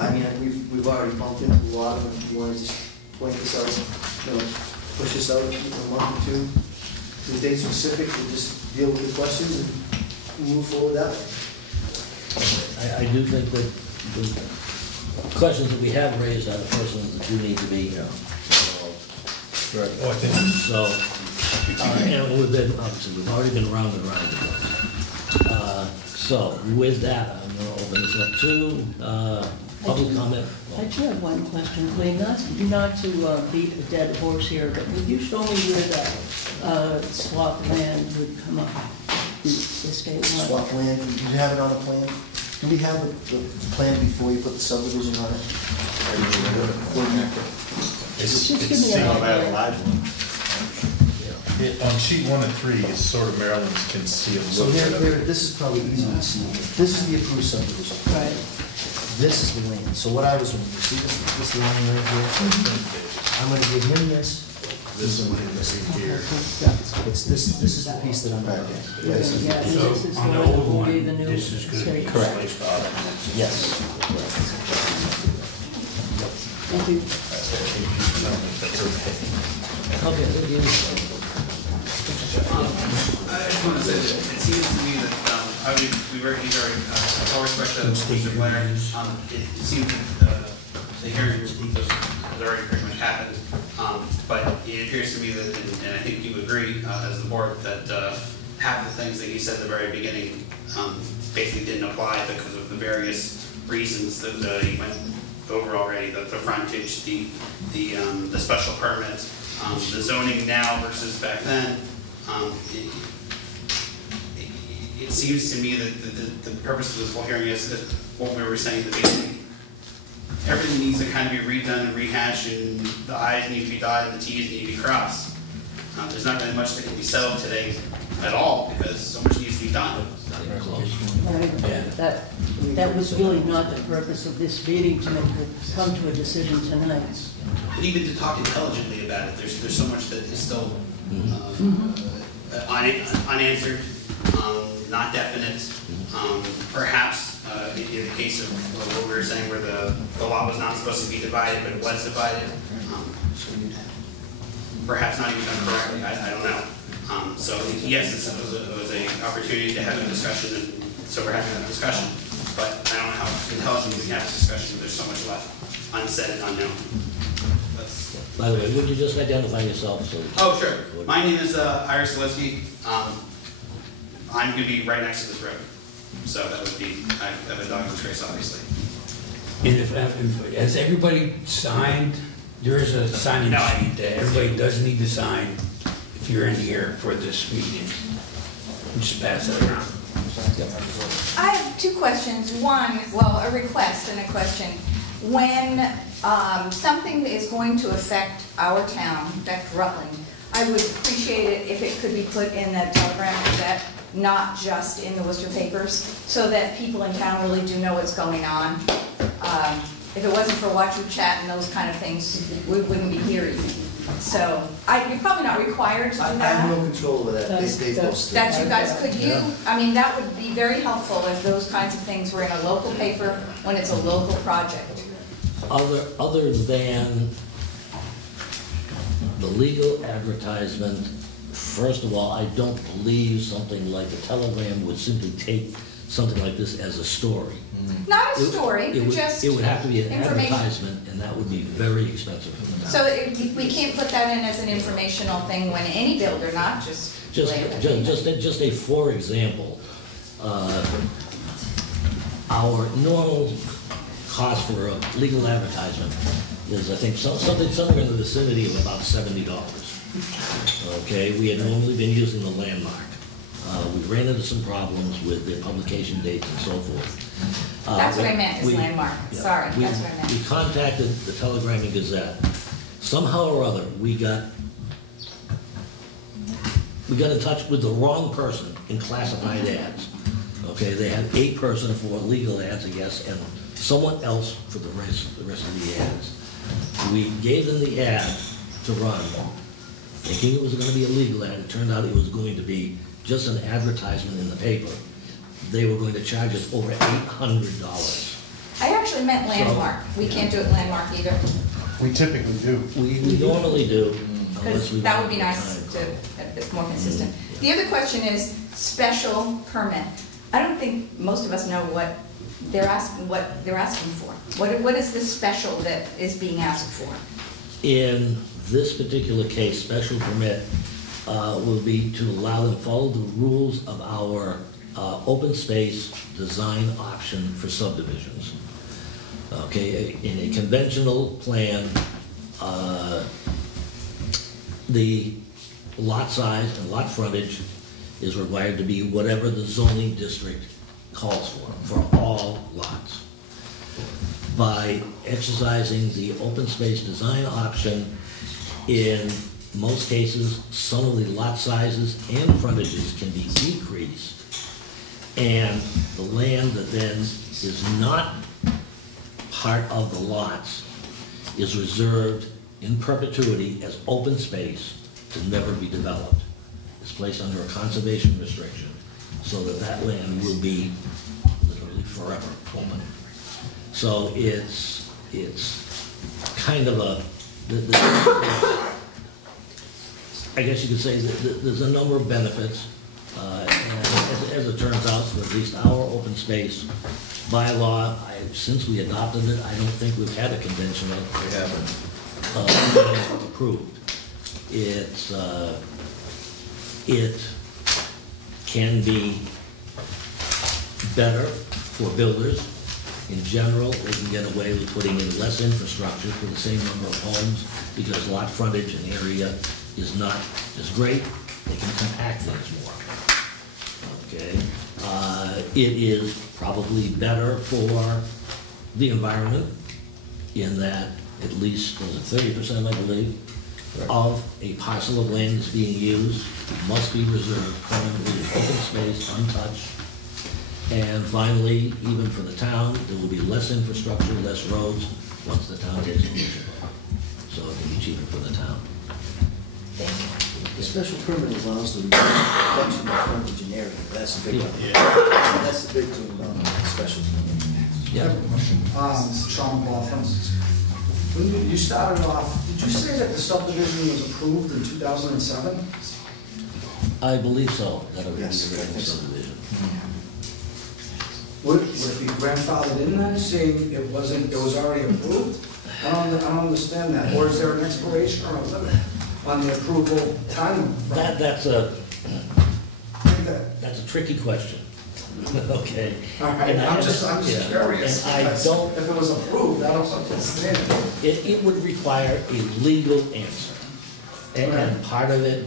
I mean, we've already bumped into a lot of them. If you want to just point this out, push this out a month or two, to the date specific, we'll just deal with the questions and move forward that way. I do think that the questions that we have raised are the first ones that do need to be, Oh, I think. so, and obviously, we've already been round and round. So, with that, I'm gonna open this up to, public comment. I do have one question, Clea, not to beat a dead horse here, but would you show me where the swap land would come up, the estate lot? Swap land, do you have it on a plan? Do we have the plan before you put the subdivision on it? Just give me an idea. large one. On sheet 1 and 3 is sort of Maryland's can see a So little bit of it. this is probably easy to see. This is the approved subdivision. Right. This is the land. So what I was doing, you see this line right here? I'm gonna give him this. This one is in here. It's this is the piece that I'm back in. Yeah, and So this is the on the one that old will one, be the new this is gonna be estate. Correct. replaced off, and that's- Yes. Thank you. Okay, thank you. I just want to say that it seems to me that, I mean, we very, all respect to Mr. Blair, it seems that the hearing has already pretty much happened, but it appears to me that, and I think you agree, as the board, that half the things that he said at the very beginning basically didn't apply because of the various reasons that he went over already, the frontage, the special permit, the zoning now versus back then. It seems to me that the purpose of this whole hearing is that what we were saying at the beginning. Everything needs to kind of be redone and rehashed, and the I's need to be dotted and the T's need to be crossed. There's not really much that can be settled today at all because so much needs to be done. Right. That was really not the purpose of this meeting, to come to a decision tonight. But even to talk intelligently about it, there's so much that is still unanswered, not definite. Perhaps in the case of what we were saying, where the lot was not supposed to be divided, but it was divided. Perhaps not even done correctly. I don't know. So yes, this was an opportunity to have a discussion, and so we're having that discussion. But I don't know how intelligent we can have this discussion. There's so much left unsaid and unknown. By the way, would you just identify yourself? So Oh, sure. My name is Iris Zaleski. I'm going to be right next to this road. So that would be, I have a dog in trace, obviously. And if, has everybody signed? There is a signing sheet that everybody does need to sign if you're in here for this meeting. Just pass that around. I have two questions. One, well, a request and a question. When something is going to affect our town, affect Rutland, I would appreciate it if it could be put in the Telegram Gazette, not just in the Worcester papers, so that people in town really do know what's going on. If it wasn't for Watch Your Chat and those kind of things, we wouldn't be here even. So, you're probably not required to do I that. have no control over that. They post it. That you guys could I mean, that would be very helpful if those kinds of things were in a local paper when it's a local project. other than the legal advertisement, first of all, I don't believe something like the Telegram would simply take something like this as a story. Not a story, It would- just It would have to be an information. advertisement, and that would be very expensive for the town. So we can't put that in as an informational thing when any builder, not just land. Just a for example, our normal cost for a legal advertisement is, I think, something somewhere in the vicinity of about $70. Okay, we had normally been using the landmark. We ran into some problems with the publication dates and so forth. That's what I meant, is landmark. Yeah, Sorry, that's what I meant. We contacted the Telegram and Gazette. Somehow or other, we got in touch with the wrong person in classified ads. Okay, they had a person for legal ads, I guess, and someone else for the rest of the ads. We gave them the ad to run, thinking it was going to be a legal ad. It turned out it was going to be just an advertisement in the paper. They were going to charge us over $800. I actually meant landmark. We can't do it landmark either, We typically do. We normally do. unless because we that run would be out of nice time. to, it's more consistent. The other question is special permit. I don't think most of us know what they're asking for. What is this special that is being asked for? In this particular case, special permit will be to allow them to follow the rules of our open space design option for subdivisions. Okay, in a conventional plan, the lot size and lot frontage is required to be whatever the zoning district calls for all lots. By exercising the open space design option, in most cases, some of the lot sizes and frontages can be decreased, and the land that then is not part of the lots is reserved in perpetuity as open space to never be developed. It's placed under a conservation restriction so that that land will be literally forever open. So it's kind of a, I guess you could say that there's a number of benefits. And as it turns out, for at least our open space bylaw, since we adopted it, I don't think we've had a conventional. We haven't. Approved. It can be better for builders. In general, they can get away with putting in less infrastructure for the same number of homes because lot frontage and area is not as great. They can compact things more. Okay. It is probably better for the environment in that at least, was it 30%, I believe, of a parcel of land that's being used must be reserved permanently as open space, untouched. And finally, even for the town, there will be less infrastructure, less roads, once the town takes ownership. So it will be cheaper for the town. The special permit allows the reduction of frontage and area. That's the big one. That's the big thing about the special permit. Yeah. Sean Laughlin. When you started off, did you say that the subdivision was approved in 2007? I believe so, that it would be a Yes, I regular think so. subdivision. Would it be grandfathered in then, saying it was already approved? I don't understand that. Or is there an expiration or a limit on the approval time? That's a tricky question. Okay. All right, And I'm just yeah, curious. And I don't, If it was approved, I don't understand it. it would require a legal answer. And part of it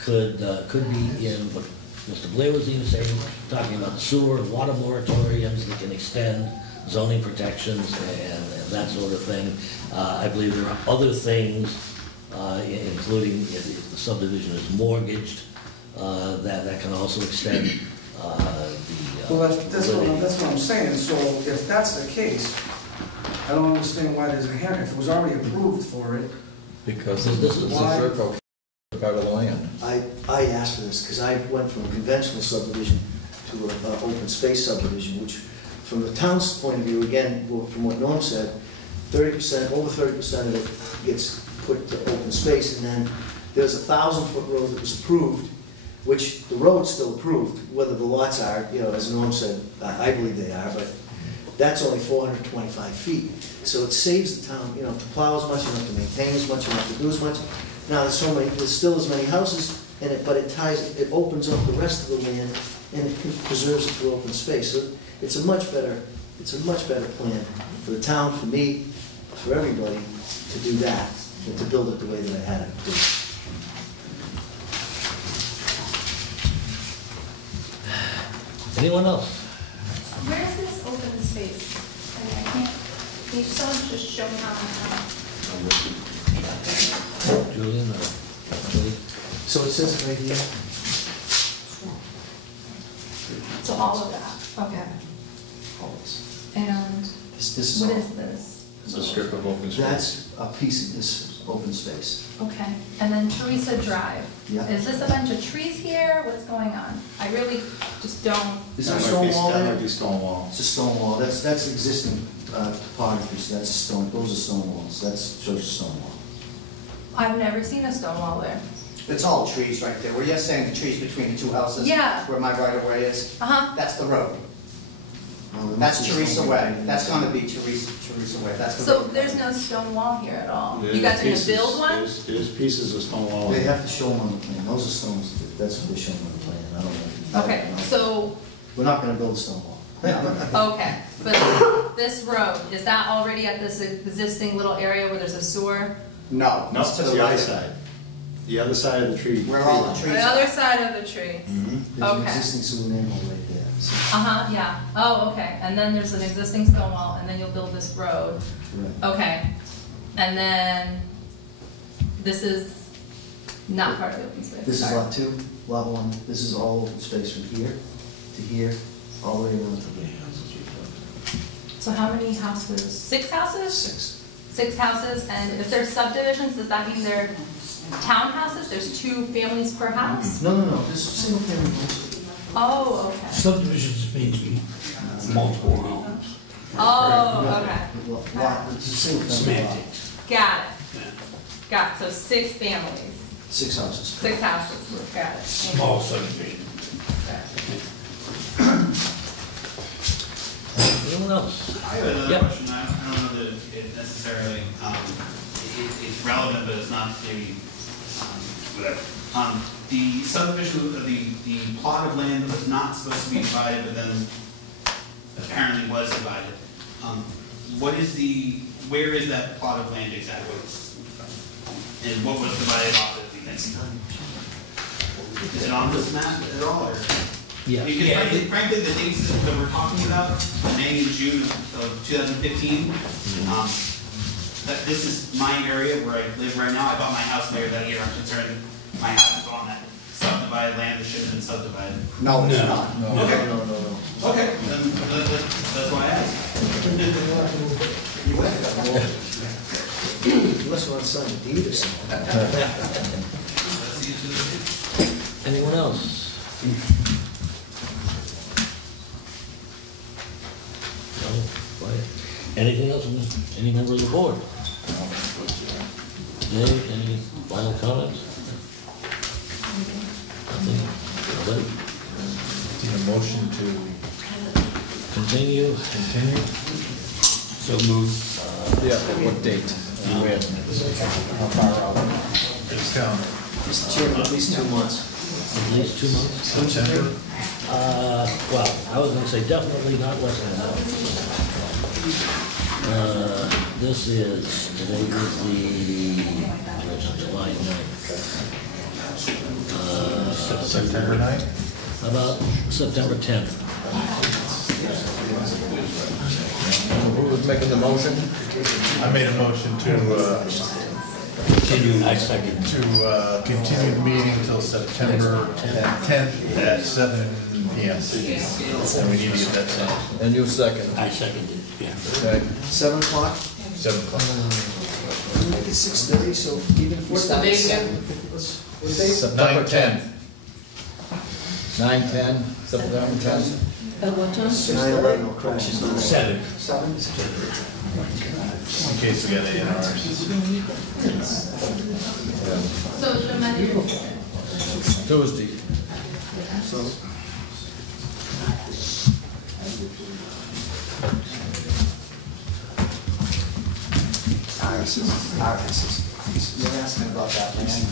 could be in what Mr. Blair was even saying, talking about sewer and water moratoriums that can extend zoning protections and that sort of thing. I believe there are other things, including if the subdivision is mortgaged, that can also extend the Well, that's what I'm saying. So if that's the case, I don't understand why there's a hearing. If it was already approved for it. Because this is a circle part of the land. I asked for this because I went from a conventional subdivision to an open space subdivision, which from the town's point of view, again, from what Norm said, 30%, over 30% of it gets put to open space, and then there's a 1,000-foot road that was approved, which the road's still approved, whether the lots are, as Norm said, I believe they are, but that's only 425 feet. So it saves the town, to plow as much, enough to maintain as much, enough to do as much. Now, there's still as many houses in it, but it opens up the rest of the land and it preserves it for open space. So it's a much better plan for the town, for me, for everybody to do that than to build it the way that I had it do. Anyone else? Where's this open space? I can't, can someone just show me how? Julian or Julie? So it says right here, So all of that, okay. And this is what all. is this? It's a strip of open space. That's a piece of this open space. Okay, and then Teresa Drive. Yeah. Is this a bunch of trees here? What's going on? I really just don't. Is there a stone wall That there? might be stone wall. It's a stone wall. That's existing topography, so that's stone, those are stone walls. That shows a stone wall. I've never seen a stone wall there. It's all trees right there. Were you saying the trees between the two houses? Yeah. Where my right of way is? Uh-huh. That's the road. Oh, there That's must be Teresa stone Way. wall. That's gonna be Teresa Way. That's the So road. there's no stone wall here at all? There's You guys are gonna pieces- build one? There's pieces of stone wall. They have to show them on the plan. Those are stones, that's what they show them on the plan. I don't know. Okay, so, We're not gonna build a stone wall. okay, but this road, is that already at this existing little area where there's a sewer? No, No, it's to it's the the other right. side. The other side of the tree. Where all the The trees other are. side of the tree? There's an Okay. existing sewer manhole right there. So, Uh-huh, yeah. Oh, okay, and then there's an existing stone wall, and then you'll build this road. right. Okay, and then this is not part of the open space? This is Sorry. lot 2, lot 1. This is all open space from here to here, all the way around to there. So how many houses? 6 houses? 6 houses, and if they're subdivisions, does that mean they're townhouses? There's 2 families per house? No, this is single family. Oh, okay. Subdivisions means multiple homes. Oh, okay. Lot, it's a single family lot. Semantics. Got it. Got it, so 6 families, 6 houses. 6 houses, got it. Small subdivision. Anyone else? I have another Yep. question. I don't know that it necessarily, it's relevant, but it's not maybe, whatever. The subdivision, the plot of land was not supposed to be divided, but then apparently was divided. Where is that plot of land exactly? And what was divided off of, do you think? Is it on this map at all, or? Yeah. Because frankly, the dates that we're talking about, May and June of 2015, this is my area where I live right now. I bought my house there that year. I'm concerned my house is on that subdivided land that should have been subdivided. No, it's not. Okay. No. Okay, then that's why I asked. You must want to sign a deed or something. Anyone else? No, quiet. Anything else from any member of the board? Dave, any final comments? Nothing? Nobody? Need a motion to Continue? continue? So moved. Yeah, what date? Where? It's down. Mr. Chairman, at least 2 months. At least 2 months? September. Well, I was gonna say definitely not less than that. This is, today is July 9th. September 9th? How about September 10th? Who was making the motion? I made a motion to, Continue, I second. continue the meeting until September 10th at 7 PM. And we need to get that signed. And you second. I seconded, yeah. Okay. 7 o'clock? 7 o'clock. We'll make it 6:30, so even if we start at 7. September 10th. 9/10, September 10th. At what time? 9/11 will crash. 7. 7? In case we got A&Rs. So it's amended. Tuesday. So. You're asking about that land?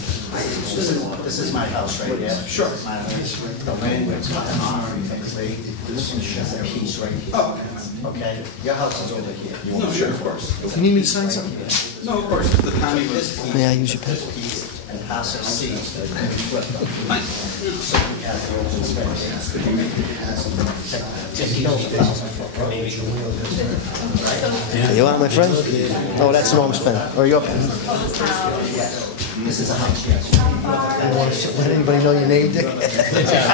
This is my house right here. Sure. This is my house. The land, it's nothing on or anything, see? This is just a piece right here. Oh, Okay, your house is over here. no, sure, of course. You need me to sign something? No, of course, the county was. This piece, May I use your pen? this piece, and parcel C, and flip them. Fine. So we have the open space. Just kill the 1,000-foot road. You want my friend? Oh, that's Norm's pen, or your pen. This is a house, yes. Let anybody know your name, Dick? Yeah.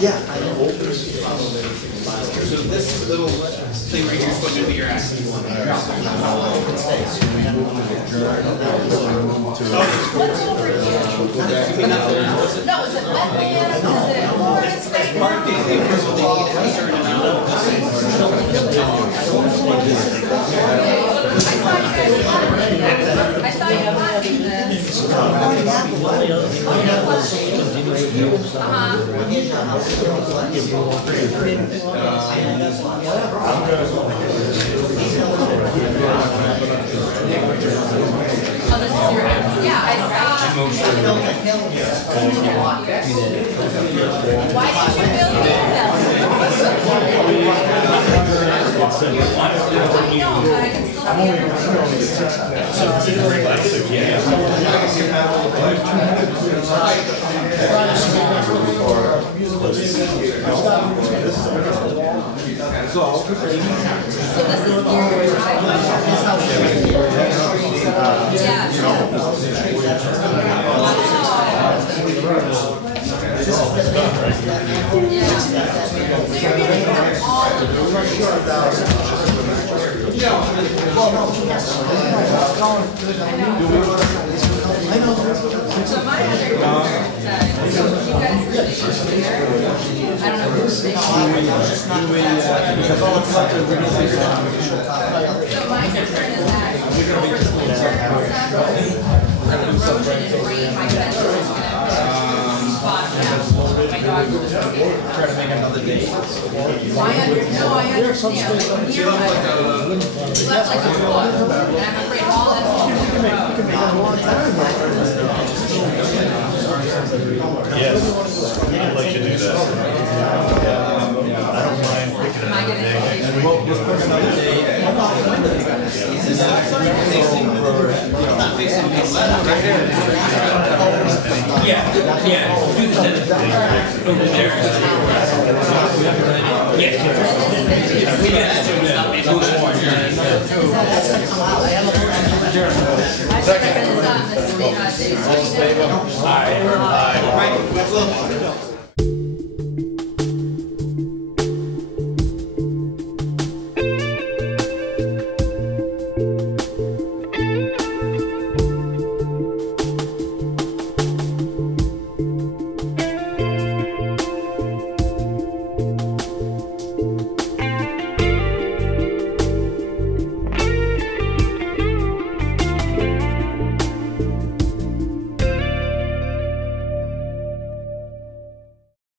Yeah. So this little thing right here is supposed to be your access. What's over here? No, is it wetland, is it forest right now? Part of the approval, they need to have a certain amount of. I saw you planting this. The only other thing we have is continue review of stuff. Oh, this is your, yeah, I saw. Why did you build the hill? No, but I can still see So this is your driveway. So my other concern is that you guys really should be there. I don't know who's big. So my concern is that over the winter and stuff, like erosion and rain, my fence is gonna spot down. My dog will just get it. Try to make another date. I understand, like near my, left like a foot, and I'm afraid all that's going to go. Yes, I'd like to do that. I don't mind picking Am I another day. gonna? Well, just pick another day. Yeah, do the Senate over there. Yeah. This is the, city. All right.